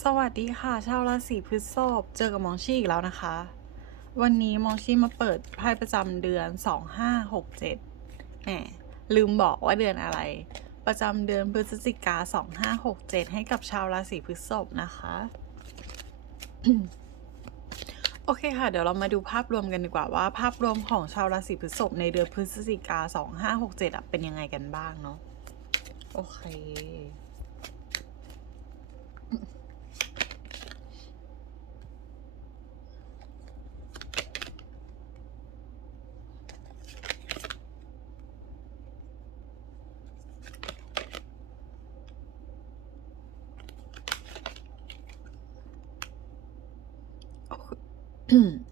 สวัสดีค่ะชาวราศีพฤษภเจอกับมองชี่อีกแล้วนะคะ วันนี้มองชี่มาเปิดไพ่ประจำเดือน 2567แหมลืมบอกว่าเดือนอะไร ประจำเดือนพฤศจิกา 2567 ให้กับชาวราศีพฤษภนะคะ โอเคค่ะ เดี๋ยวเรามาดูภาพรวมกันดีกว่าว่า ภาพรวมของชาวราศีพฤษภในเดือนพฤศจิกา 2567 เป็นยังไงกันบ้างเนาะโอเค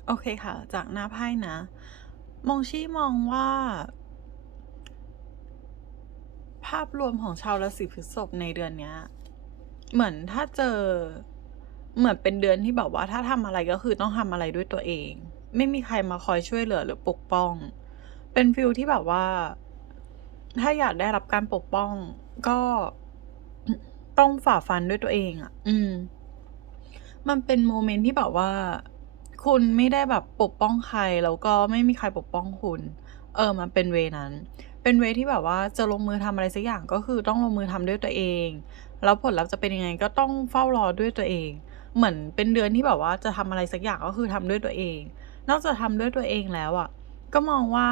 โอเคค่ะ จากหน้าไพ่นะ มองชี้มองว่า ภาพรวมของชาวราศีพฤษภในเดือนเนี้ย เหมือนถ้าเจอ เหมือนเป็นเดือนที่แบบว่า ถ้าทำอะไรก็คือต้องทำอะไรด้วยตัวเอง ไม่มีใครมาคอยช่วยเหลือหรือปกป้อง เป็นฟิลที่แบบว่า ถ้าอยากได้รับการปกป้องก็ ต้องฝ่าฟันด้วยตัวเองอะ อืม มันเป็นโมเมนต์ที่แบบว่า คุณไม่ได้แบบปกป้องใครแล้วก็ไม่มีใครปกป้องคุณ เออมันเป็นเวนั้น เป็นเวที่แบบว่าจะลงมือทำอะไรสักอย่างก็คือต้องลงมือทำด้วยตัวเอง แล้วผลลัพธ์จะเป็นยังไงก็ต้องเฝ้ารอด้วยตัวเอง เหมือนเป็นเดือนที่แบบว่าจะทำอะไรสักอย่างก็คือทำด้วยตัวเอง นอกจากทำด้วยตัวเองแล้วอะก็มองว่า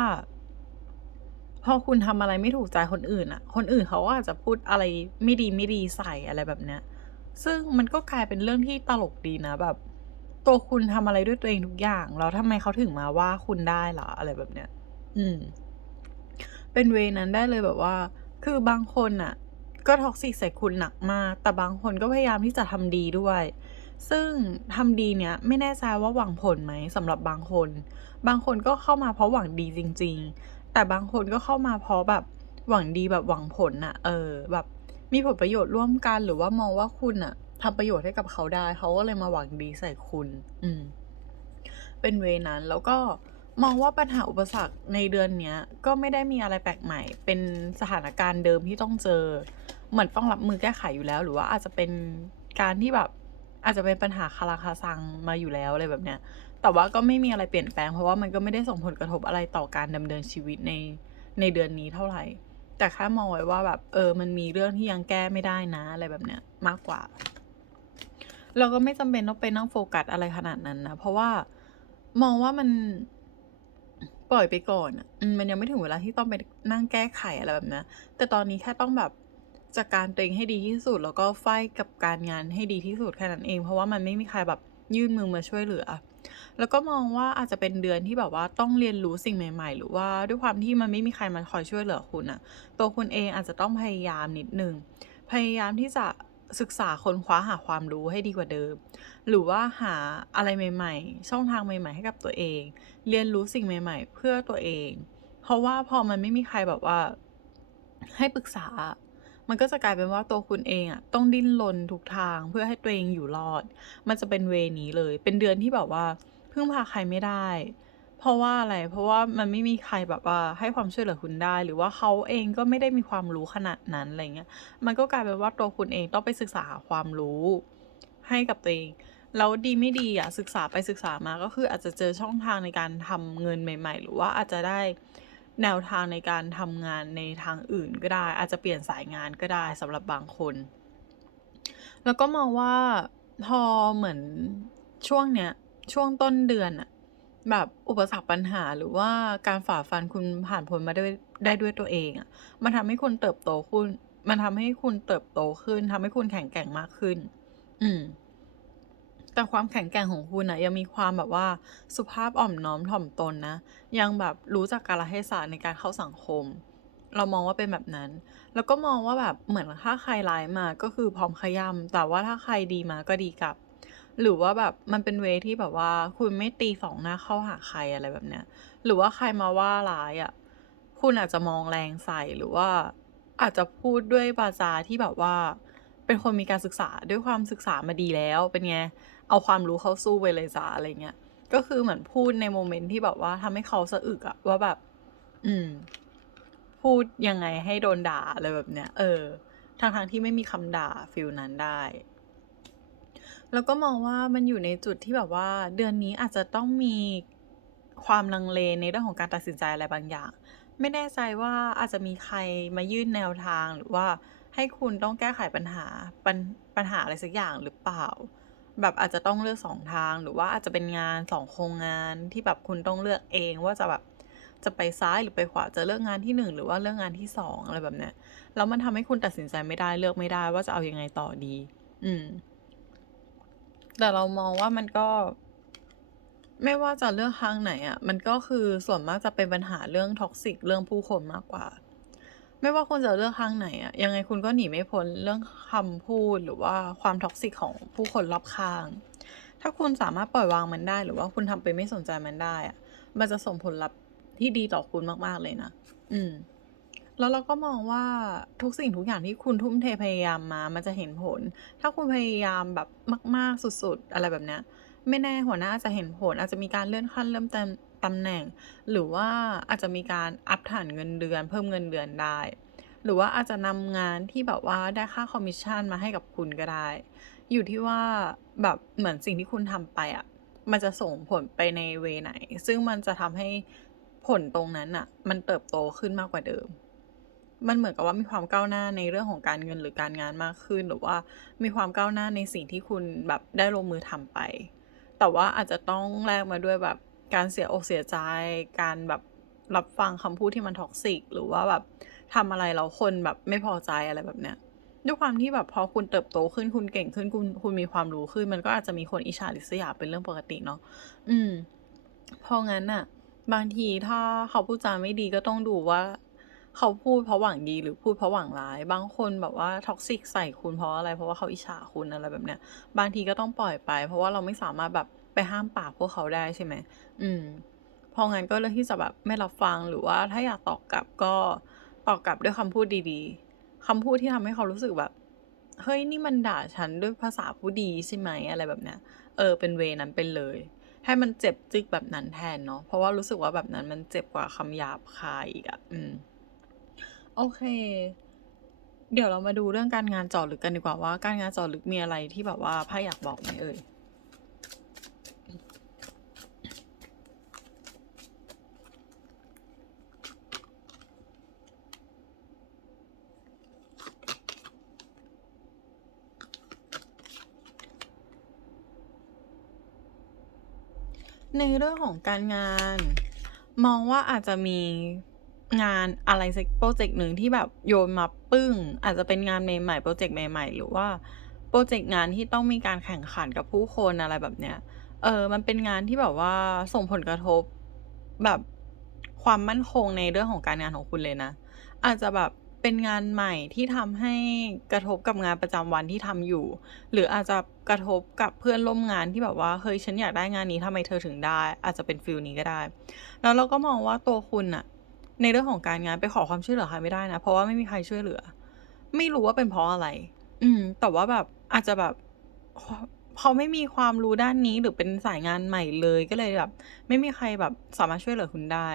พอคุณทำอะไรไม่ถูกใจคนอื่นอะคนอื่นเขาก็อาจจะพูดอะไรไม่ดีๆใส่อะไรแบบเนี้ยซึ่งมันก็กลายเป็นเรื่องที่ตลกดีนะแบบ ตัวคุณทำอะไรด้วยตัวเองทุกอย่าง แล้วทำไมเขาถึงมาว่าคุณได้ล่ะอะไรแบบเนี้ย อืม เป็นเวนั้นได้เลยแบบว่า คือบางคนน่ะก็ toxic ใส่คุณหนักมาก แต่บางคนก็พยายามที่จะทำดีด้วย ซึ่งทำดีเนี้ยไม่แน่ใจว่าหวังผลไหมสำหรับบางคน บางคนก็เข้ามาเพราะหวังดีจริง ๆ แต่บางคนก็เข้ามาเพราะแบบหวังดีแบบหวังผลน่ะเออ แบบมีผลประโยชน์ร่วมกันหรือว่ามองว่าคุณน่ะ ทำประโยชน์ให้กับเขาได้ เขาก็เลยมาหวังดีใส่คุณ อืม เป็นเวนั้นแล้วก็มองว่าปัญหาอุปสรรคในเดือนเนี้ย ก็ไม่ได้มีอะไรแปลกใหม่ เป็นสถานการณ์เดิมที่ต้องเจอ เหมือนต้องรับมือแก้ไขอยู่แล้ว หรือว่าอาจจะเป็นการที่แบบ อาจจะเป็นปัญหาคาราคาซังมาอยู่แล้วอะไรแบบเนี้ย แต่ว่าก็ไม่มีอะไรเปลี่ยนแปลงเพราะว่ามันก็ไม่ได้ส่งผลกระทบอะไรต่อการดำเนินชีวิตในในเดือนนี้เท่าไหร่ แต่แค่มองไว้ว่าแบบเออ มันมีเรื่องที่ยังแก้ไม่ได้นะ อะไรแบบเนี้ยมากกว่า เราก็ไม่จำเป็นต้องไปนั่งโฟกัสอะไรขนาดนั้นนะ เพราะว่ามองว่ามันปล่อยไปก่อนอะมันยังไม่ถึงเวลาที่ต้องไปนั่งแก้ไขอะไรแบบนี้แต่ตอนนี้แค่ต้องแบบจัดการตัวเองให้ดีที่สุด แล้วก็ไฟกับการงานให้ดีที่สุดแค่นั้นเอง เพราะว่ามันไม่มีใครแบบยื่นมือมาช่วยเหลือ แล้วก็มองว่าอาจจะเป็นเดือนที่แบบว่าต้องเรียนรู้สิ่งใหม่ ๆ หรือว่าด้วยความที่มันไม่มีใครมาคอยช่วยเหลือคุณน่ะตัวคุณเองอาจจะต้องพยายามนิดนึง พยายามที่จะ ศึกษาค้นคว้าหาความรู้ให้ดีกว่าเดิม หรือว่าหาอะไรใหม่ๆ ช่องทางใหม่ๆ ให้กับตัวเอง เรียนรู้สิ่งใหม่ ๆ เพื่อตัวเอง เพราะว่าพอมันไม่มีใครแบบว่า ให้ปรึกษา มันก็จะกลายเป็นว่าตัวคุณเองอะต้องดิ้นรนทุกทางเพื่อให้ตัวเองอยู่รอด มันจะเป็นเวนี้เลย เป็นเดือนที่แบบว่า พึ่งพาใครไม่ได้ เพราะว่าอะไร เพราะว่ามันไม่มีใครแบบว่าให้ความช่วยเหลือคุณได้ หรือว่าเขาเองก็ไม่ได้มีความรู้ขนาดนั้นอะไรเงี้ย มันก็กลายเป็นว่าตัวคุณเองต้องไปศึกษาความรู้ให้กับตัวเองแล้วดีไม่ดีอะศึกษาไปศึกษามาก็คืออาจจะเจอช่องทางในการทำเงินใหม่ ๆ หรือว่าอาจจะได้แนวทางในการทำงานในทางอื่นก็ได้ อาจจะเปลี่ยนสายงานก็ได้สำหรับบางคน แล้วก็มองว่าพอเหมือนช่วงเนี้ยช่วงต้นเดือนน่ะ แบบอุปสรรคปัญหาหรือว่าการฝ่าฟันคุณผ่านพ้นมาได้ได้ด้วยตัวเองอะมันทำให้คุณเติบโตคุณมันทำให้คุณเติบโตขึ้นทำให้คุณแข็งแกร่งมากขึ้น อืม แต่ความแข็งแกร่งของคุณน่ะยังมีความแบบว่า สุภาพอ่อมน้อมถ่อมตนนะ ยังแบบรู้จักกาลเทศะในการเข้าสังคม เรามองว่าเป็นแบบนั้น แล้วก็มองว่าแบบเหมือนถ้าใครร้ายมาก็คือพร้อมขย้ำแต่ว่าถ้าใครดีมาก็ดีกลับ หรือว่าแบบมันเป็นเวที่แบบว่า คุณไม่ตีสองหน้าเข้าหาใครอะไรแบบเนี้ย หรือว่าใครมาว่าร้ายอะคุณอาจจะมองแรงใส่หรือว่าอาจจะพูดด้วยวาจาที่แบบว่า เป็นคนมีการศึกษาด้วยความศึกษามาดีแล้วเป็นไงเอาความรู้เข้าสู้ไปเลยจ้ะอะไรเงี้ยก็คือเหมือนพูดในโมเมนต์ที่แบบว่าทำให้เขาสะอึกอะว่าแบบ อืม พูดยังไงให้โดนด่าอะไรแบบเนี้ย เออทั้งที่ไม่มีคำด่าฟีลนั้นได้ แล้วก็มองว่ามันอยู่ในจุดที่แบบว่า เดือนนี้อาจจะต้องมีความลังเลในเรื่องของการตัดสินใจอะไรบางอย่าง ไม่แน่ใจว่าอาจจะมีใครมายื่นแนวทางหรือว่าให้คุณต้องแก้ไขปัญหาปัญปัญหาอะไรสักอย่างหรือเปล่า แบบอาจจะต้องเลือก2ทางหรือว่าอาจจะเป็นงาน2โครงงานที่แบบคุณต้องเลือกเองว่าจะแบบจะไปซ้ายหรือไปขวาจะเลือกงานที่ 1 หรือว่าเลือกงานที่ 2 อะไรแบบเนี้ยแล้วมันทำให้คุณตัดสินใจไม่ได้เลือกไม่ได้ว่าจะเอาอยังไงต่อดี อืม แต่เรามองว่ามันก็ ไม่ว่าจะเลือกทางไหนอะมันก็คือส่วนมากจะเป็นปัญหาเรื่อง toxic เรื่องผู้คนมากกว่า ไม่ว่าคุณจะเลือกทางไหนอะยังไงคุณก็หนีไม่พ้นเรื่องคำพูดหรือว่าความ toxic ของผู้คนรอบข้าง ถ้าคุณสามารถปล่อยวางมันได้ หรือว่าคุณทำเป็นไม่สนใจมันได้อะมันจะส่งผลลัพธ์ที่ดีต่อคุณมากๆเลยนะ อืม แล้วเราก็มองว่าทุกสิ่งทุกอย่างที่คุณทุ่มเทพยายามมา มันจะเห็นผล ถ้าคุณพยายามแบบมาก ๆ สุด ๆ อะไรแบบเนี้ย ไม่แน่หัวหน้าอาจจะเห็นผล อาจจะมีการเลื่อนขั้นเลื่อนตำตำแหน่ง หรือว่าอาจจะมีการอัปฐานเงินเดือน เพิ่มเงินเดือนได้ หรือว่าอาจจะนำงานที่แบบว่าได้ค่าคอมมิชชั่นมาให้กับคุณก็ได้ อยู่ที่ว่าแบบเหมือนสิ่งที่คุณทำไปอะมันจะส่งผลไปในเวไหน ซึ่งมันจะทำให้ผลตรงนั้นน่ะ มันเติบโตขึ้นมากกว่าเดิม มันเหมือนกับว่ามีความก้าวหน้าในเรื่องของการเงินหรือการงานมากขึ้น หรือว่ามีความก้าวหน้าในสิ่งที่คุณแบบได้ลงมือทำไป แต่ว่าอาจจะต้องแลกมาด้วยแบบการเสียอกเสียใจ การแบบรับฟังคำพูดที่มัน toxic หรือว่าแบบทำอะไรแล้วคนแบบไม่พอใจอะไรแบบเนี้ยด้วยความที่แบบพอคุณเติบโตขึ้นคุณเก่งขึ้นคุณคุณมีความรู้ขึ้น มันก็อาจจะมีคนอิจฉาริษยาเป็นเรื่องปกติเนาะอืม เพราะงั้นน่ะบางทีถ้าเขาพูดจาไม่ดีก็ต้องดูว่า เขาพูดเพราะหวังดีหรือพูดเพราะหวังร้าย บางคนแบบว่า toxic ใส่คุณเพราะอะไร เพราะว่าเขาอิจฉาคุณอะไรแบบเนี้ย บางทีก็ต้องปล่อยไป เพราะว่าเราไม่สามารถแบบไปห้ามปากพวกเขาได้ใช่ไหม อืมเพราะงั้นก็เลือกที่จะแบบไม่รับฟังหรือว่าถ้าอยากตอบกลับก็ตอบกลับด้วยคำพูดดีๆคำพูดที่ทำให้เขารู้สึกแบบ เฮ้ยนี่มันด่าฉันด้วยภาษาผู้ดีใช่ไหมอะไรแบบเนี้ย เออ เป็นเวนั้นไปเลย ให้มันเจ็บจึ๊กแบบนั้นแทนเนาะ เพราะว่ารู้สึกว่าแบบนั้นมันเจ็บกว่าคำหยาบคายอีกอะอืม โอเค เดี๋ยวเรามาดูเรื่องการงานเจาะลึกกันดีกว่าว่า การงานเจาะลึกมีอะไรที่แบบว่าไพ่อยากบอกไหมเอ่ย?ในเรื่องของการงาน มองว่าอาจจะมี งานอะไรสักพรเจกต์หนึ่งที่แบบโยนมาปึ้ง อาจจะเป็นงานใหม่ๆพรเจกต์ใหม่ ๆ หรือว่าพรเจกต์งานที่ต้องมีการแข่งขันกับผู้คนอะไรแบบเนี้ย เออ มันเป็นงานที่แบบว่าส่งผลกระทบแบบความมั่นคงในเรื่องของการงานของคุณเลยนะ อาจจะแบบเป็นงานใหม่ที่ทำให้กระทบกับงานประจำวันที่ทำอยู่ หรืออาจจะกระทบกับเพื่อนร่วมงานที่แบบว่าเฮ้ยฉันอยากได้งานนี้ทำไมเธอถึงได้ อาจจะเป็นฟีลนี้ก็ได้ แล้วเราก็มองว่าตัวคุณน่ะ ในเรื่องของการงานไปขอความช่วยเหลือใครไม่ได้นะ เพราะว่าไม่มีใครช่วยเหลือ ไม่รู้ว่าเป็นเพราะอะไร อืม แต่ว่าแบบอาจจะแบบคเขาไม่มีความรู้ด้านนี้หรือเป็นสายงานใหม่เลยก็เลยแบบ ไม่มีใครแบบสามารถช่วยเหลือคุณได้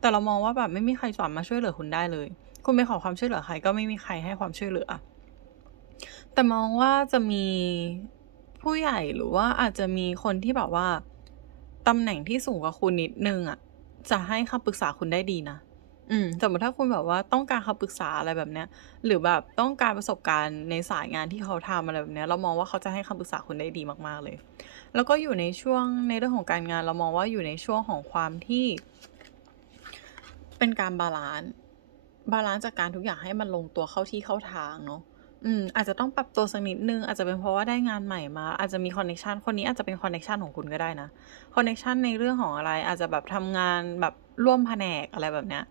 แต่เรามองว่าแบบไม่มีใครสามารถช่วยเหลือคุณได้เลย คุณไปขอความช่วยเหลือใครก็ไม่มีใครให้ความช่วยเหลือ แต่มองว่าจะมีผู้ใหญ่หรือว่าอาจจะมีคนที่แบบว่าตำแหน่งที่สูงกว่าคุณนิดนึงอะจะให้คำปรึกษาคุณได้ดีนะ อืม สมมติถ้าคุณแบบว่าต้องการคำปรึกษาอะไรแบบเนี้ย หรือแบบต้องการประสบการณ์ในสายงานที่เขาทำอะไรแบบเนี้ย เรามองว่าเขาจะให้คำปรึกษาคุณได้ดีมาก ๆ เลย แล้วก็อยู่ในช่วงในเรื่องของการงาน เรามองว่าอยู่ในช่วงของความที่ เป็นการบาลันซ์บาลันซ์จากการทุกอย่างให้มันลงตัวเข้าที่เข้าทางเนาะอืมอาจจะต้องปรับตัวสักนิดนึงอาจจะเป็นเพราะว่าได้งานใหม่มา อาจจะมีคอนเน็กชันคนนี้อาจจะเป็นคอนเน็กชันของคุณก็ได้นะคอนเน็กชันในเรื่องของอะไรอาจจะแบบทำงานแบบร่วมแผนกอะไรแบบเนี้ย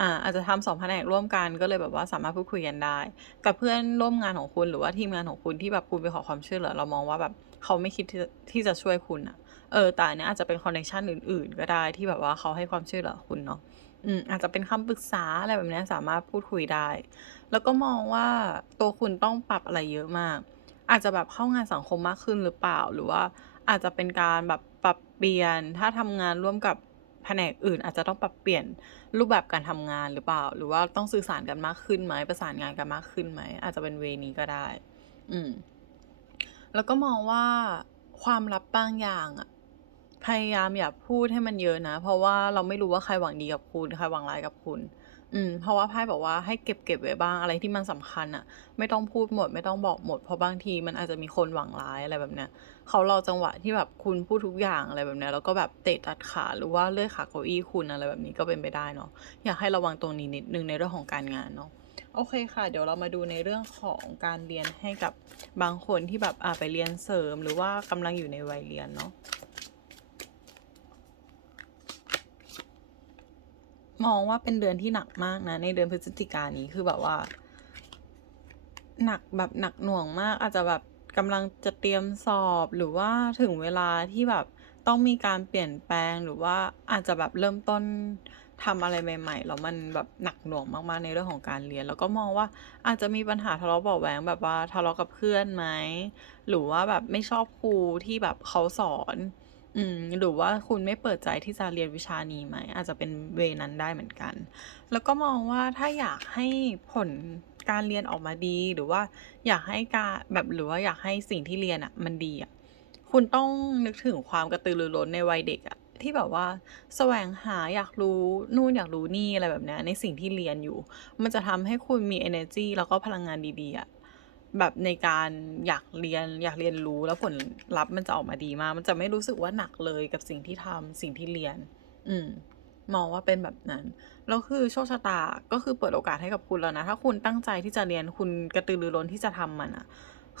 อ่าอาจจะทำ2แผนกร่วมกันก็เลยแบบว่าสามารถพูดคุยกันได้ กับเพื่อนร่วมงานของคุณหรือว่าทีมงานของคุณที่แบบคุณไปขอความช่วยเหลือเรามองว่าแบบเขาไม่คิดที่จะที่จะช่วยคุณน่ะเออแต่อันนี้อาจจะเป็นคอนเน็กชันอื่น ๆ ก็ได้ที่แบบว่าเขาให้ความช่วยเหลือคุณเนาะอืมอาจจะเป็นคำปรึกษาอะไรแบบนี้สามารถพูดคุยได้ แล้วก็มองว่าตัวคุณต้องปรับอะไรเยอะมาก อาจจะแบบเข้างานสังคมมากขึ้นหรือเปล่า หรือว่าอาจจะเป็นการแบบปรับเปลี่ยนถ้าทำงานร่วมกับ แผนกอื่นอาจจะต้องปรับเปลี่ยนรูปแบบการทำงานหรือเปล่า หรือว่าต้องสื่อสารกันมากขึ้นไหมประสานงานกันมากขึ้นไหมอาจจะเป็นเวนี้ก็ได้ อืม แล้วก็มองว่าความลับบางอย่างอะพยายามอย่าพูดให้มันเยอะนะ เพราะว่าเราไม่รู้ว่าใครหวังดีกับคุณใครหวังร้ายกับคุณ อืม เพราะว่าไพ่บอกว่าให้เก็บๆไว้บ้างอะไรที่มันสำคัญน่ะไม่ต้องพูดหมด ไม่ต้องบอกหมดเพราะบางทีมันอาจจะมีคนหวังร้ายอะไรแบบเนี้ย เขารอจังหวะที่แบบคุณพูดทุกอย่างอะไรแบบนี้แล้วก็แบบเตะตัดขาหรือว่าเลื่อยขาเก้าอี้คุณอะไรแบบนี้ก็เป็นไปได้เนาะอยากให้ระวังตรงนี้นิดหนึ่งในเรื่องของการงานเนาะโอเคค่ะ เดี๋ยวเรามาดูในเรื่องของการเรียนให้กับบางคนที่แบบอ่าไปเรียนเสริม หรือว่ากำลังอยู่ในวัยเรียนเนาะมองว่าเป็นเดือนที่หนักมากนะ ในเดือนพฤศจิกายนนี้คือแบบว่า หนักแบบหนักหน่วงมากอาจจะแบบ กำลังจะเตรียมสอบหรือว่าถึงเวลาที่แบบต้องมีการเปลี่ยนแปลงหรือว่าอาจจะแบบเริ่มต้นทำอะไรใหม่ๆแล้วมันแบบหนักหน่วงมากๆในเรื่องของการเรียน แล้วก็มองว่าอาจจะมีปัญหาทะเลาะเบาะแว้งแบบว่าทะเลาะกับเพื่อนไหมหรือว่าแบบไม่ชอบครูที่แบบเขาสอนอืมหรือว่าคุณไม่เปิดใจที่จะเรียนวิชานี้ไหมอาจจะเป็นเวนั้นได้เหมือนกัน แล้วก็มองว่าถ้าอยากให้ผล การเรียนออกมาดีหรือว่าอยากให้การแบบหรือว่าอยากให้สิ่งที่เรียนอะมันดีอะคุณต้องนึกถึงความกระตือรือร้นในวัยเด็กอะที่แบบว่าแสวงหาอยากรู้นู่นอยากรู้นี่อะไรแบบนี้ในสิ่งที่เรียนอยู่ มันจะทำให้คุณมีเอเนอร์จีแล้วก็พลังงานดีๆอะแบบในการอยากเรียนอยากเรียนรู้แล้วผลลัพธ์มันจะออกมาดีมาก มันจะไม่รู้สึกว่าหนักเลยกับสิ่งที่ทำสิ่งที่เรียน อืม มองว่าเป็นแบบนั้นแล้วคือโชคชะตาก็คือเปิดโอกาสให้กับคุณแล้วนะ ถ้าคุณตั้งใจที่จะเรียนคุณกระตือรือร้นที่จะทำมันอะ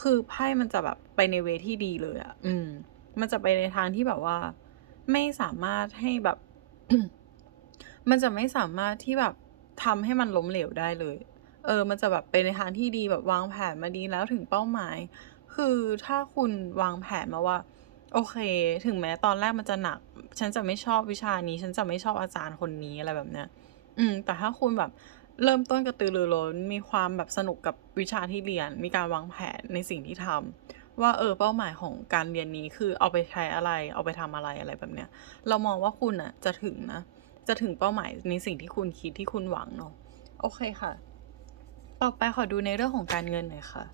คือไพ่มันจะแบบไปในเวที่ดีเลยอะอืม มันจะไปในทางที่แบบว่า ไม่สามารถให้แบบ มันจะไม่สามารถที่แบบทำให้มันล้มเหลวได้เลย เออ มันจะแบบไปในทางที่ดีแบบวางแผนมาดีแล้วถึงเป้าหมาย คือถ้าคุณวางแผนมาว่า โอเค ถึงแม้ตอนแรกมันจะหนัก ฉันจะไม่ชอบวิชานี้ ฉันจะไม่ชอบอาจารย์คนนี้อะไรแบบเนี้ย อืม แต่ถ้าคุณแบบเริ่มต้นกระตือรือร้น มีความแบบสนุกกับวิชาที่เรียน มีการวางแผนในสิ่งที่ทำว่าเออเป้าหมายของการเรียนนี้คือเอาไปใช้อะไร เอาไปทำอะไรอะไรแบบเนี้ย เรามองว่าคุณน่ะจะถึงนะ จะถึงเป้าหมายในสิ่งที่คุณคิดที่คุณหวังเนาะ โอเคค่ะ ต่อไปขอดูในเรื่องของการเงินหน่อยค่ะ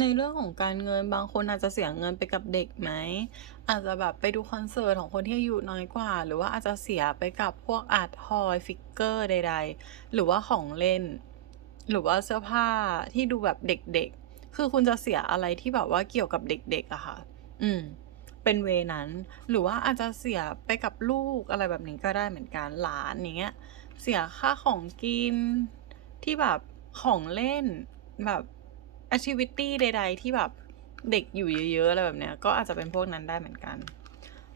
ในเรื่องของการเงินบางคนอาจจะเสียเงินไปกับเด็กไหม อาจจะแบบไปดูคอนเสิร์ตของคนที่อายุน้อยกว่า หรือว่าอาจจะเสียไปกับพวกอาร์ตทอยฟิกเกอร์ใด ๆ หรือว่าของเล่น หรือว่าเสื้อผ้าที่ดูแบบเด็กๆ คือคุณจะเสียอะไรที่แบบว่าเกี่ยวกับเด็กๆอะค่ะ อืม เป็นเวนั้น หรือว่าอาจจะเสียไปกับลูกอะไรแบบนี้ก็ได้เหมือนกันหลานอย่างเงี้ย เสียค่าของกินที่แบบของเล่นแบบ แอกทิวิตีใด ๆ ที่แบบเด็กอยู่เยอะๆอะไรแบบเนี้ยก็อาจจะเป็นพวกนั้นได้เหมือนกัน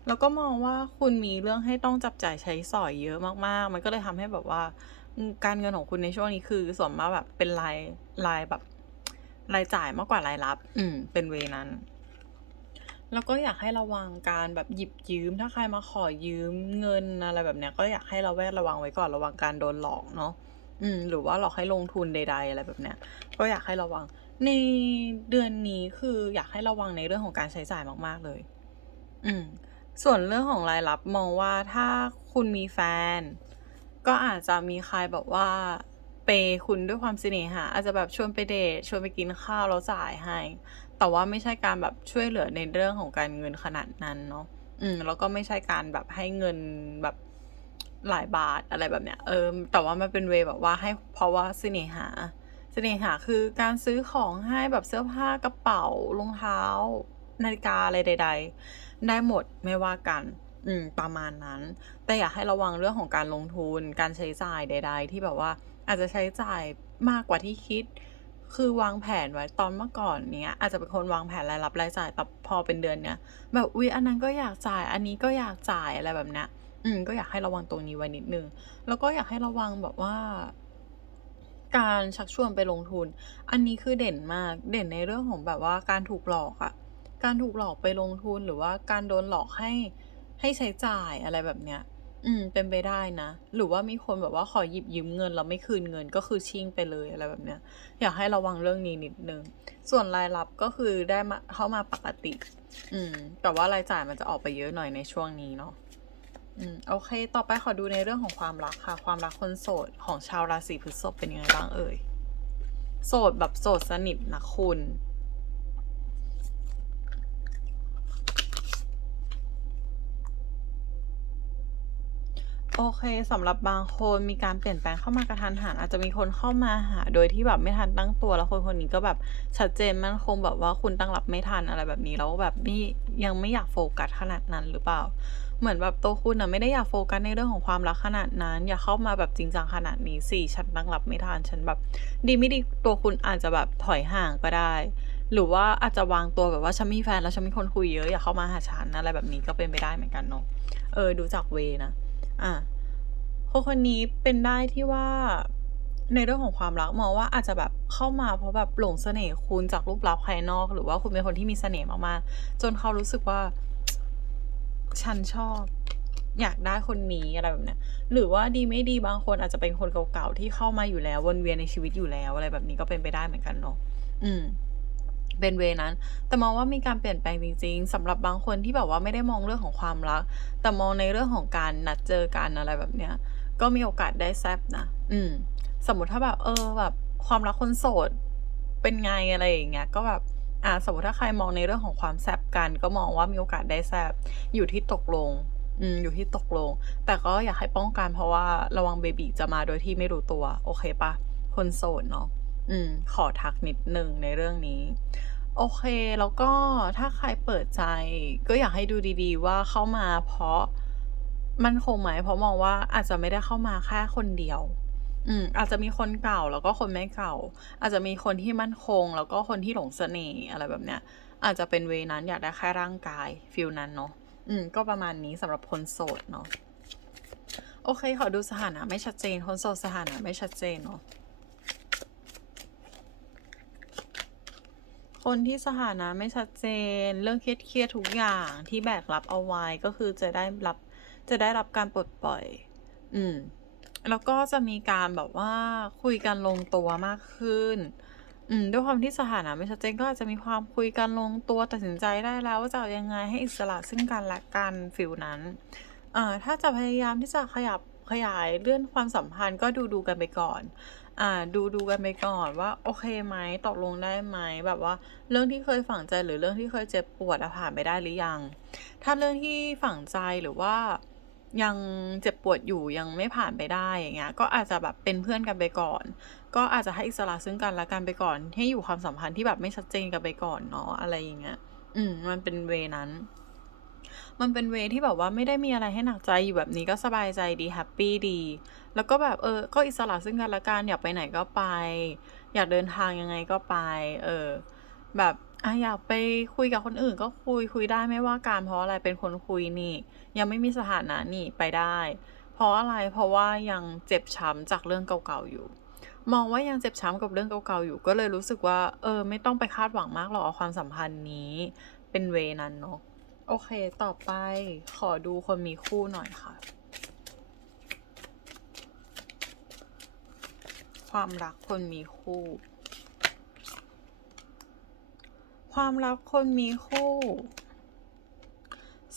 แล้วก็มองว่าคุณมีเรื่องให้ต้องจับจ่ายใช้สอยเยอะมากๆ มันก็เลยทำให้แบบว่าอืมการเงินของคุณในช่วงนี้คือส่วนมากแบบเป็นรายรายแบบรายจ่ายมากกว่ารายรับ อืม เป็นเวย์นั้น แล้วก็อยากให้ระวังการแบบหยิบยืม ถ้าใครมาขอยืมเงินอะไรแบบเนี้ย ก็อยากให้ระแวดระวังไว้ก่อนระวังการโดนหลอกเนาะ อืม หรือว่าหลอกให้ลงทุนใด ๆ อะไรแบบเนี้ย ก็อยากให้ระวัง ในเดือนนี้คืออยากให้ระวังในเรื่องของการใช้จ่ายมาก ๆ เลย อืม ส่วนเรื่องของรายรับมองว่าถ้าคุณมีแฟน ก็อาจจะมีใครแบบว่าเปย์คุณด้วยความเสน่หาอาจจะแบบชวนไปเดตชวนไปกินข้าวแล้วจ่ายให้ แต่ว่าไม่ใช่การแบบช่วยเหลือในเรื่องของการเงินขนาดนั้นเนาะอืม แล้วก็ไม่ใช่การแบบให้เงินแบบหลายบาทอะไรแบบเนี้ย เออ แต่ว่ามันเป็นเวแบบว่าให้เพราะว่าเสน่หา เสน่หาคือการซื้อของให้แบบเสื้อผ้ากระเป๋ารองเท้า นาฬิกาอะไรใด ๆ ได้หมดไม่ว่ากันอืมประมาณนั้น แต่อยากให้ระวังเรื่องของการลงทุน การใช้จ่ายใด ๆ ที่แบบว่าอาจจะใช้จ่ายมากกว่าที่คิด คือวางแผนไว้ตอนเมื่อก่อนเนี้ยอาจจะเป็นคนวางแผนรายรับรายจ่ายแต่พอเป็นเดือนเนี้ยแบบอุ๊ยอันนั้นก็อยากจ่าย อันนี้ก็อยากจ่ายอะไรแบบเนี้ยอืมก็อยากให้ระวังตรงนี้ไว้นิดนึง แล้วก็อยากให้ระวังแบบว่า การชักชวนไปลงทุน อันนี้คือเด่นมาก เด่นในเรื่องของแบบว่าการถูกหลอกอะการถูกหลอกไปลงทุนหรือว่าการโดนหลอกให้ให้ใช้จ่ายอะไรแบบเนี้ย อืม เป็นไปได้นะ หรือว่ามีคนแบบว่าขอหยิบยืมเงินแล้วไม่คืนเงินก็คือชิ่งไปเลยอะไรแบบเนี้ย อยากให้ระวังเรื่องนี้นิดนึง ส่วนรายรับก็คือได้มาเข้ามาปกติ อืม แต่ว่ารายจ่ายมันจะออกไปเยอะหน่อยในช่วงนี้เนาะ อืมโอเค ต่อไปขอดูในเรื่องของความรักค่ะ ความรักคนโสดของชาวราศีพฤษภเป็นยังไงบ้างเอ่ย โสดแบบโสดสนิทนะคุณ โอเคสำหรับบางคนมีการเปลี่ยนแปลงเข้ามากระทันหันอาจจะมีคนเข้ามาหา โดยที่แบบไม่ทันตั้งตัวแล้วคนคนนี้ก็แบบชัดเจนมั่นคงแบบว่าคุณตั้งรับไม่ทันอะไรแบบนี้แล้วแบบนี่ยังไม่อยากโฟกัสขนาดนั้นหรือเปล่า เหมือนแบบตัวคุณอะไม่ได้อยากโฟกัสในเรื่องของความรักขนาดนั้น อย่าเข้ามาแบบจริงจังขนาดนี้สิฉันตั้งรับไม่ทันฉันแบบ ดีไม่ดีตัวคุณอาจจะแบบถอยห่างก็ได้ หรือว่าอาจจะวางตัวแบบว่าฉันมีแฟนแล้วฉันมีคนคุยเยอะอย่าเข้ามาหาฉันอะไรแบบนี้ก็เป็นไปได้เหมือนกันเนาะเออดูจากเวนะ อะคนคนนี้เป็นได้ที่ว่าในเรื่องของความรักมองว่าอาจจะแบบเข้ามาเพราะแบบหลงเสน่ห์คุณจากรูปลักษณ์ภายนอก หรือว่าคุณเป็นคนที่มีเสน่ห์มากๆจนเขารู้สึกว่า ฉันชอบ อยากได้คนนี้อะไรแบบเนี้ยหรือว่าดีไม่ดีบางคนอาจจะเป็นคนเก่าๆที่เข้ามาอยู่แล้ว วนเวียนในชีวิตอยู่แล้วอะไรแบบนี้ก็เป็นไปได้เหมือนกันเนาะอืมเป็นเวนั้น แต่มองว่ามีการเปลี่ยนแปลงจริง ๆสำหรับบางคนที่แบบว่าไม่ได้มองเรื่องของความรัก แต่มองในเรื่องของการนัดเจอกันอะไรแบบเนี้ย ก็มีโอกาสได้แซบนะ อืม สมมติถ้าแบบ เออแบบ ความรักคนโสด เป็นไงอะไรอย่างเงี้ย ก็แบบ อ่าสมมติถ้าใครมองในเรื่องของความแซบกัน ก็มองว่ามีโอกาสได้แซบอยู่ที่ตกลงอืมอยู่ที่ตกลง แต่ก็อยากให้ป้องกันเพราะว่าระวังเบบีจะมาโดยที่ไม่รู้ตัว โอเคปะคนโสดเนาะอืม ขอทักนิดนึงในเรื่องนี้ โอเค แล้วก็ถ้าใครเปิดใจ ก็อยากให้ดูดีๆ ว่าเข้ามาเพราะมันคงไหมเพราะมองว่าอาจจะไม่ได้เข้ามาแค่คนเดียว อืม อาจจะมีคนเก่าแล้วก็คนไม่เก่า อาจจะมีคนที่มั่นคง แล้วก็คนที่หลงเสน่ห์อะไรแบบเนี้ย อาจจะเป็นเวนั้นอยากได้แค่ร่างกายฟีลนั้นเนาะอืม ก็ประมาณนี้สำหรับคนโสดเนาะโอเค ขอดูสถานะไม่ชัดเจน คนโสดสถานะไม่ชัดเจนเนาะคนที่สถานะไม่ชัดเจน เรื่องเครียดๆทุกอย่างที่แบกรับเอาไว้ก็คือจะได้รับจะได้รับการปลดปล่อย อืม แล้วก็จะมีการแบบว่าคุยกันลงตัวมากขึ้น อืมด้วยความที่สถานะไม่ชัดเจนก็อาจจะมีความคุยกันลงตัวตัดสินใจได้แล้วว่าจะเอายังไงให้อิสระซึ่งกันและกันฟิลนั้นเอ่อถ้าจะพยายามที่จะขยับขยายเลื่อนความสัมพันธ์ก็ดูดูกันไปก่อนอ่าดูดูกันไปก่อนว่าโอเคไหมตกลงได้ไหมแบบว่า เรื่องที่เคยฝังใจหรือเรื่องที่เคยเจ็บปวดผ่านไปได้หรือยัง ถ้าเรื่องที่ฝังใจหรือว่า ยังเจ็บปวดอยู่ยังไม่ผ่านไปได้อย่างเงี้ยก็อาจจะแบบเป็นเพื่อนกันไปก่อน ก็อาจจะให้อิสระซึ่งกันและกันไปก่อน ให้อยู่ความสัมพันธ์ที่แบบไม่ชัดเจนกันไปก่อนเนาะอะไรอย่างเงี้ยอืมมันเป็นเวนั้น มันเป็นเวที่แบบว่าไม่ได้มีอะไรให้หนักใจอยู่แบบนี้ก็สบายใจดีแฮปปี้ดี แล้วก็แบบเออ ก็อิสระซึ่งกันและกันอยากไปไหนก็ไป อยากเดินทางยังไงก็ไป เออ แบบอะอยากไปคุยกับคนอื่นก็คุยคุยได้ไม่ว่าการเพราะอะไรเป็นคนคุยนี่ ยังไม่มีสถานะนี่ไปได้ เพราะอะไรเพราะว่ายังเจ็บช้ำจากเรื่องเก่าๆอยู่ มองว่ายังเจ็บช้ำกับเรื่องเก่าๆอยู่ ก็เลยรู้สึกว่า เออ ไม่ต้องไปคาดหวังมากหรอกความสัมพันธ์นี้เป็นเวนั้นเนาะโอเค ต่อไปขอดูคนมีคู่หน่อยค่ะ ความรักคนมีคู่ ความรักคนมีคู่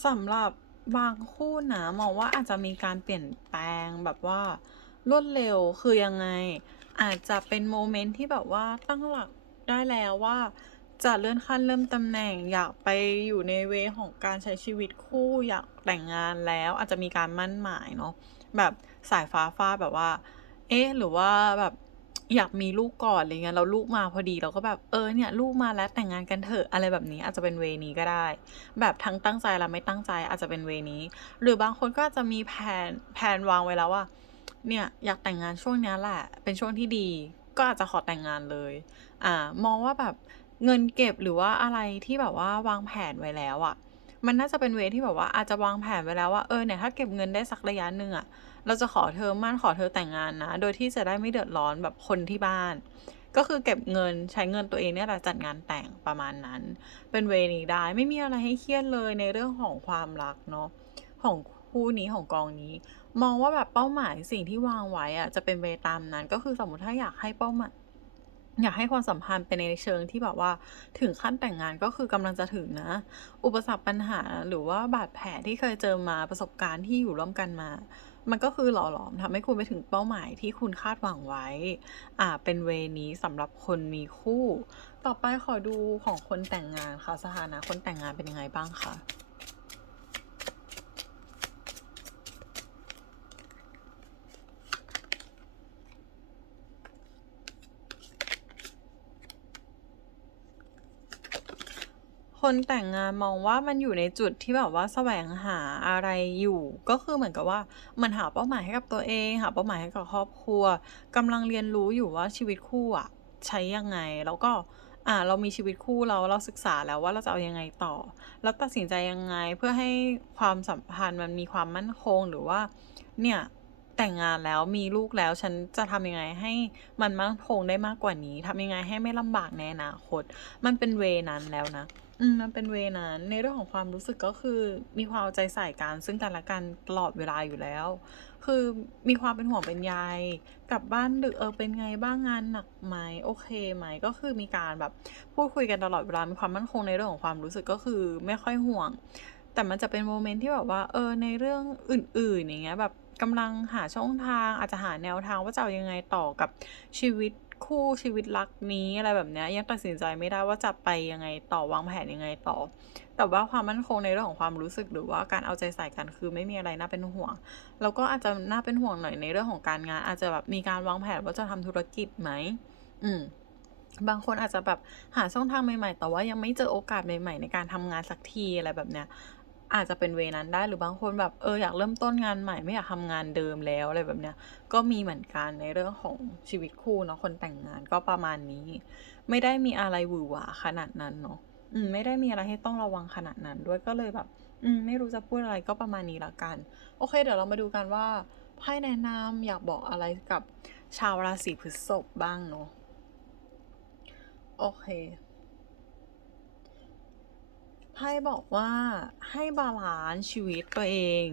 สำหรับ บางคู่นะมองว่าอาจจะมีการเปลี่ยนแปลงแบบว่ารวดเร็วคือยังไง อาจจะเป็นโมเมนต์ที่แบบว่าตั้งหลักได้แล้วว่าจะเลื่อนขั้นเริ่มตำแหน่ง อยากไปอยู่ในเวของการใช้ชีวิตคู่อยากแต่งงานแล้ว อาจจะมีการมั่นหมายเนาะแบบสายฟ้าฟาดแบบว่า เอ๊ะหรือว่าแบบ อยากมีลูกก่อนอะไรเงี้ยแล้วลูกมาพอดีเราก็แบบเออเนี่ยลูกมาแล้วแต่งงานกันเถอะอะไรแบบนี้อาจจะเป็นเวนี้ก็ได้ แบบทั้งตั้งใจและไม่ตั้งใจอาจจะเป็นเวนี้ หรือบางคนก็อาจจะมีแผนแผนวางไว้แล้วว่า เนี่ยอยากแต่งงานช่วงนี้แหละ เป็นช่วงที่ดี ก็อาจจะขอแต่งงานเลย อ่ามองว่าแบบเงินเก็บหรือว่าอะไรที่แบบว่าวางแผนไว้แล้วอะมันน่าจะเป็นเวที่แบบว่าอาจจะวางแผนไว้แล้วว่าเออเนี่ยถ้าเก็บเงินได้สักระยะหนึ่งอะ เราจะขอเธอมั่นขอเธอแต่งงานนะ โดยที่จะได้ไม่เดือดร้อนแบบคนที่บ้าน ก็คือเก็บเงินใช้เงินตัวเองเนี่ยแหละจัดงานแต่งประมาณนั้น เป็นเวนี้ได้ไม่มีอะไรให้เครียดเลยในเรื่องของความรักเนาะของคู่นี้ของกองนี้ มองว่าแบบเป้าหมายสิ่งที่วางไว้อะจะเป็นไปตามนั้น ก็คือสมมติถ้าอยากให้เป้าหมายอยากให้ความสัมพันธ์เป็นในเชิงที่แบบว่าถึงขั้นแต่งงานก็คือกำลังจะถึงนะ อุปสรรคปัญหาหรือว่าบาดแผลที่เคยเจอมาประสบการณ์ที่อยู่ร่วมกันมา มันก็คือหล่อหลอมทำให้คุณไปถึงเป้าหมายที่คุณคาดหวังไว้ อ่า เป็นเวนี้สำหรับคนมีคู่ ต่อไปขอดูของคนแต่งงานค่ะ สถานะคนแต่งงานเป็นยังไงบ้างคะ คนแต่งงานมองว่ามันอยู่ในจุดที่แบบว่าแสวงหาอะไรอยู่ ก็คือเหมือนกับว่ามันหาเป้าหมายให้กับตัวเองหาเป้าหมายให้กับครอบครัวกำลังเรียนรู้อยู่ว่าชีวิตคู่อะใช้ยังไงแล้วก็อ่าเรามีชีวิตคู่แล้วเราศึกษาแล้วว่าเราจะเอายังไงต่อ แล้วตัดสินใจยังไงเพื่อให้ความสัมพันธ์มันมีความมั่นคงหรือว่าเนี่ยแต่งงานแล้วมีลูกแล้วฉันจะทำยังไงให้มันมั่นคงได้มากกว่านี้ทำยังไงให้ไม่ลำบากในอนาคต มันเป็นเวนั้นแล้วนะ อืมมันเป็นเวนั้นในเรื่องของความรู้สึกก็คือมีความเอาใจใส่กันซึ่งกันและกันตลอดเวลาอยู่แล้ว คือมีความเป็นห่วงเป็นใยกลับบ้านดึกเออเป็นไงบ้างงานหนักไหมโอเคไหมก็คือมีการแบบพูดคุยกันตลอดเวลามีความมั่นคงในเรื่องของความรู้สึกก็คือไม่ค่อยห่วง แต่มันจะเป็นโมเมนต์ที่แบบว่าเออในเรื่องอื่น ๆ อย่างเงี้ยแบบกำลังหาช่องทางอาจจะหาแนวทางว่าจะเอายังไงต่อกับชีวิต คู่ชีวิตรักนี้อะไรแบบเนี้ยยังตัดสินใจไม่ได้ว่าจะไปยังไงต่อวางแผนยังไงต่อ แต่ว่าความมั่นคงในเรื่องของความรู้สึกหรือว่าการเอาใจใส่กันคือไม่มีอะไรน่าเป็นห่วง แล้วก็อาจจะน่าเป็นห่วงหน่อยในเรื่องของการงาน อาจจะแบบมีการวางแผนว่าจะทำธุรกิจไหมอืมบางคนอาจจะแบบหาช่องทางใหม่ๆ แต่ว่ายังไม่เจอโอกาสใหม่ๆ ในการทำงานสักทีอะไรแบบเนี้ย อาจจะเป็นเวนั้นได้หรือบางคนแบบเอออยากเริ่มต้นงานใหม่ไม่อยากทำงานเดิมแล้วอะไรแบบเนี้ยก็มีเหมือนกันในเรื่องของชีวิตคู่เนาะคนแต่งงานก็ประมาณนี้ ไม่ได้มีอะไรหวือหวาขนาดนั้นเนาะอืมไม่ได้มีอะไรให้ต้องระวังขนาดนั้นด้วยก็เลยแบบ อืมไม่รู้จะพูดอะไรก็ประมาณนี้ละกัน โอเค เดี๋ยวเรามาดูกันว่าไพ่แนะนำอยากบอกอะไรกับชาวราศีพฤษภบ้างเนาะโอเค ไพ่บอกว่าให้บาลานซ์ชีวิตตัวเอง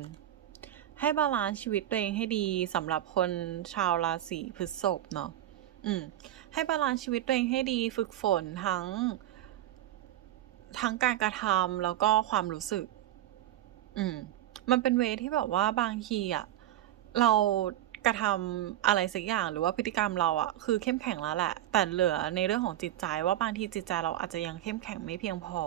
ให้บาลานซ์ชีวิตตัวเองให้ดีสำหรับคนชาวราศีพฤษภเนาะอืมให้บาลานซ์ชีวิตตัวเองให้ดีฝึกฝนทั้ง ทั้งการกระทำแล้วก็ความรู้สึก อืม มันเป็นเวที่แบบว่าบางทีอะเรากระทำอะไรสักอย่างหรือว่าพฤติกรรมเราอะคือเข้มแข็งแล้วแหละ แต่เหลือในเรื่องของจิตใจว่าบางทีจิตใจเราอาจจะยังเข้มแข็งไม่เพียงพอ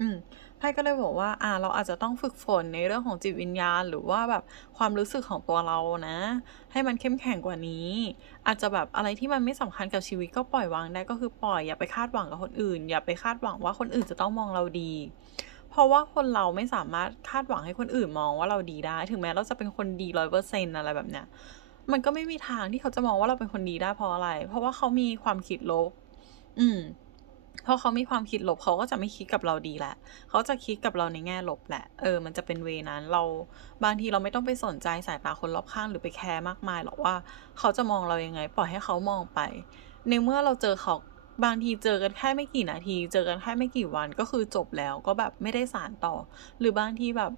อืมไพ่ก็เลยบอกว่า อ่า เราอาจจะต้องฝึกฝนในเรื่องของจิตวิญญาณ หรือว่าแบบความรู้สึกของตัวเรานะ ให้มันเข้มแข็งกว่านี้ อาจจะแบบอะไรที่มันไม่สำคัญกับชีวิตก็ปล่อยวางได้ก็คือปล่อยอย่าไปคาดหวังกับคนอื่น อย่าไปคาดหวังว่าคนอื่นจะต้องมองเราดี เพราะว่าคนเราไม่สามารถคาดหวังให้คนอื่นมองว่าเราดีได้ ถึงแม้เราจะเป็นคนดีร้อยเปอร์เซ็นอะไรแบบเนี้ย มันก็ไม่มีทางที่เขาจะมองว่าเราเป็นคนดีได้เพราะอะไร เพราะว่าเขามีความคิดลบ อืม พราะเขามีความคิดลบเขาก็จะไม่คิดกับเราดีแหละ เขาจะคิดกับเราในแง่ลบแหละ เออ มันจะเป็นเวนั้น เราบางทีเราไม่ต้องไปสนใจสายตาคนรอบข้างหรือไปแคร์มากมายหรอกว่าเขาจะมองเรายังไง ปล่อยให้เขามองไป ในเมื่อเราเจอเขาบางทีเจอกันแค่ไม่กี่นาที เจอกันแค่ไม่กี่วันก็คือจบแล้วก็แบบไม่ได้สารต่อ หรือบางทีแบบ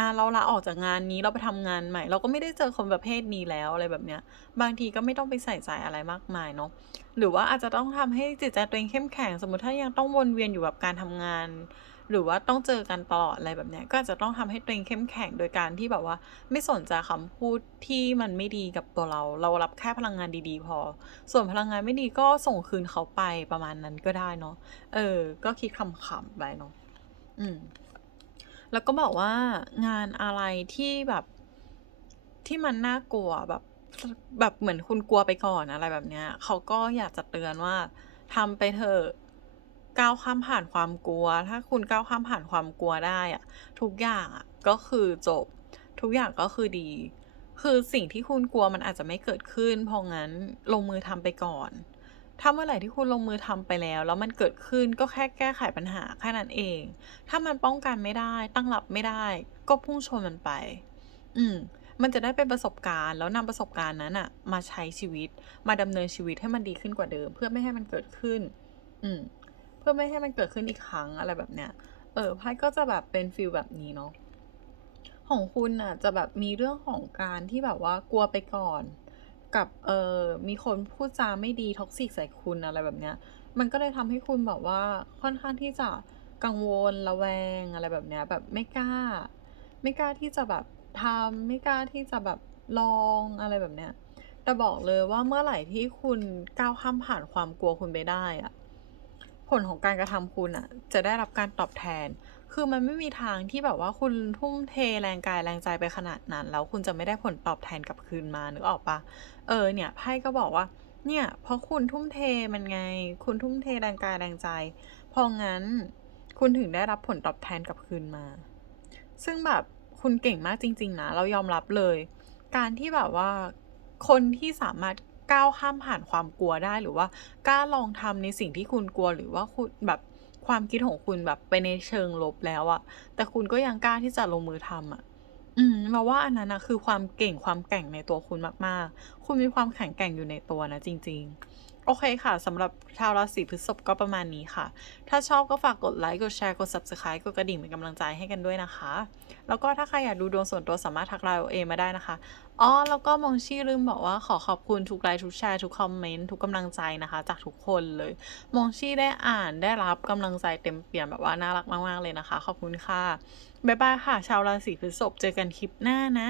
อ่าเราลาออกจากงานนี้เราไปทำงานใหม่ เราก็ไม่ได้เจอคนประเภทนี้แล้วอะไรแบบเนี้ย บางทีก็ไม่ต้องไปใส่ใจอะไรมากมายเนาะหรือว่าอาจจะต้องทำให้จิตใจตัวเองเข้มแข็ง สมมติถ้ายังต้องวนเวียนอยู่กับการทำงาน หรือว่าต้องเจอกันตลอดอะไรแบบเนี้ยก็อาจจะต้องทำให้ตัวเองเข้มแข็งโดยการที่แบบว่า ไม่สนใจคำพูดที่มันไม่ดีกับตัวเรา เรารับแค่พลังงานดีๆ พอ ส่วนพลังงานไม่ดีก็ส่งคืนเขาไปประมาณนั้นก็ได้เนาะเออ ก็คิดคำๆไปเนาะอืม แล้วก็บอกว่างานอะไรที่แบบที่มันน่ากลัวแบบแบบเหมือนคุณกลัวไปก่อนอะไรแบบเนี้ยเขาก็อยากจะเตือนว่าทำไปเถอะก้าวข้ามผ่านความกลัว ถ้าคุณก้าวข้ามผ่านความกลัวได้อะทุกอย่างอะก็คือจบ ทุกอย่างก็คือดี คือสิ่งที่คุณกลัวมันอาจจะไม่เกิดขึ้นเพราะงั้นลงมือทำไปก่อน ถ้าเมื่อไหร่ที่คุณลงมือทำไปแล้ว แล้วมันเกิดขึ้นก็แค่แก้ไขปัญหาแค่นั้นเอง ถ้ามันป้องกันไม่ได้ ตั้งรับไม่ได้ ก็พุ่งชนมันไป อืมมันจะได้เป็นประสบการณ์ แล้วนำประสบการณ์นั้นอะมาใช้ชีวิต มาดำเนินชีวิตให้มันดีขึ้นกว่าเดิม เพื่อไม่ให้มันเกิดขึ้น อืมเพื่อไม่ให้มันเกิดขึ้นอีกครั้งอะไรแบบเนี้ย เออไพ่ก็จะแบบเป็นฟิลแบบนี้เนาะของคุณน่ะจะแบบมีเรื่องของการที่แบบว่ากลัวไปก่อน กับเออมีคนพูดจาไม่ดี toxic ใส่คุณอะไรแบบเนี้ย มันก็เลยทำให้คุณแบบว่าค่อนข้างที่จะกังวลระแวงอะไรแบบเนี้ยแบบไม่กล้า ไม่กล้าที่จะแบบทำไม่กล้าที่จะแบบลองอะไรแบบเนี้ยแต่บอกเลยว่าเมื่อไหร่ที่คุณก้าวข้ามผ่านความกลัวคุณไปได้อะผลของการกระทำคุณน่ะจะได้รับการตอบแทน คือมันไม่มีทางที่แบบว่าคุณทุ่มเทแรงกายแรงใจไปขนาดนั้น แล้วคุณจะไม่ได้ผลตอบแทนกลับคืนมานึกออกเปล่า?เออเนี่ยไพ่ก็บอกว่า เนี่ยเพราะคุณทุ่มเทมันไง คุณทุ่มเทแรงกายแรงใจพราะงั้นคุณถึงได้รับผลตอบแทนกลับคืนมา ซึ่งแบบคุณเก่งมากจริง ๆ นะ เรายอมรับเลย การที่แบบว่าคนที่สามารถก้าวข้ามผ่านความกลัวได้หรือว่ากล้าลองทำในสิ่งที่คุณกลัวหรือว่าคุณแบบ ความคิดของคุณแบบไปในเชิงลบแล้วอะแต่คุณก็ยังกล้าที่จะลงมือทำอะอืมเราว่าอันนั้นนะคือความเก่งความแกร่งในตัวคุณมากๆ คุณมีความแข็งแกร่งอยู่ในตัวนะจริง ๆ โอเคค่ะ สำหรับชาวราศีพฤษภก็ประมาณนี้ค่ะ ถ้าชอบก็ฝากกดไลค์ กดแชร์ กด Subscribe กดกระดิ่งเป็นกำลังใจให้กันด้วยนะคะ แล้วก็ถ้าใครอยากดูดวงส่วนตัวสามารถทัก LINE โอเอมาได้นะคะ อ๋อ แล้วก็มองชี่ลืมบอกว่าขอขอบคุณทุกไลค์ ทุกแชร์ ทุกคอมเมนต์ ทุกกำลังใจนะคะ จากทุกคนเลย มองชี่ได้อ่านได้รับกำลังใจเต็มเปี่ยมแบบว่าน่ารักมากๆเลยนะคะ ขอบคุณค่ะ บ๊ายบายค่ะ ชาวราศีพฤษภเจอกันคลิปหน้านะ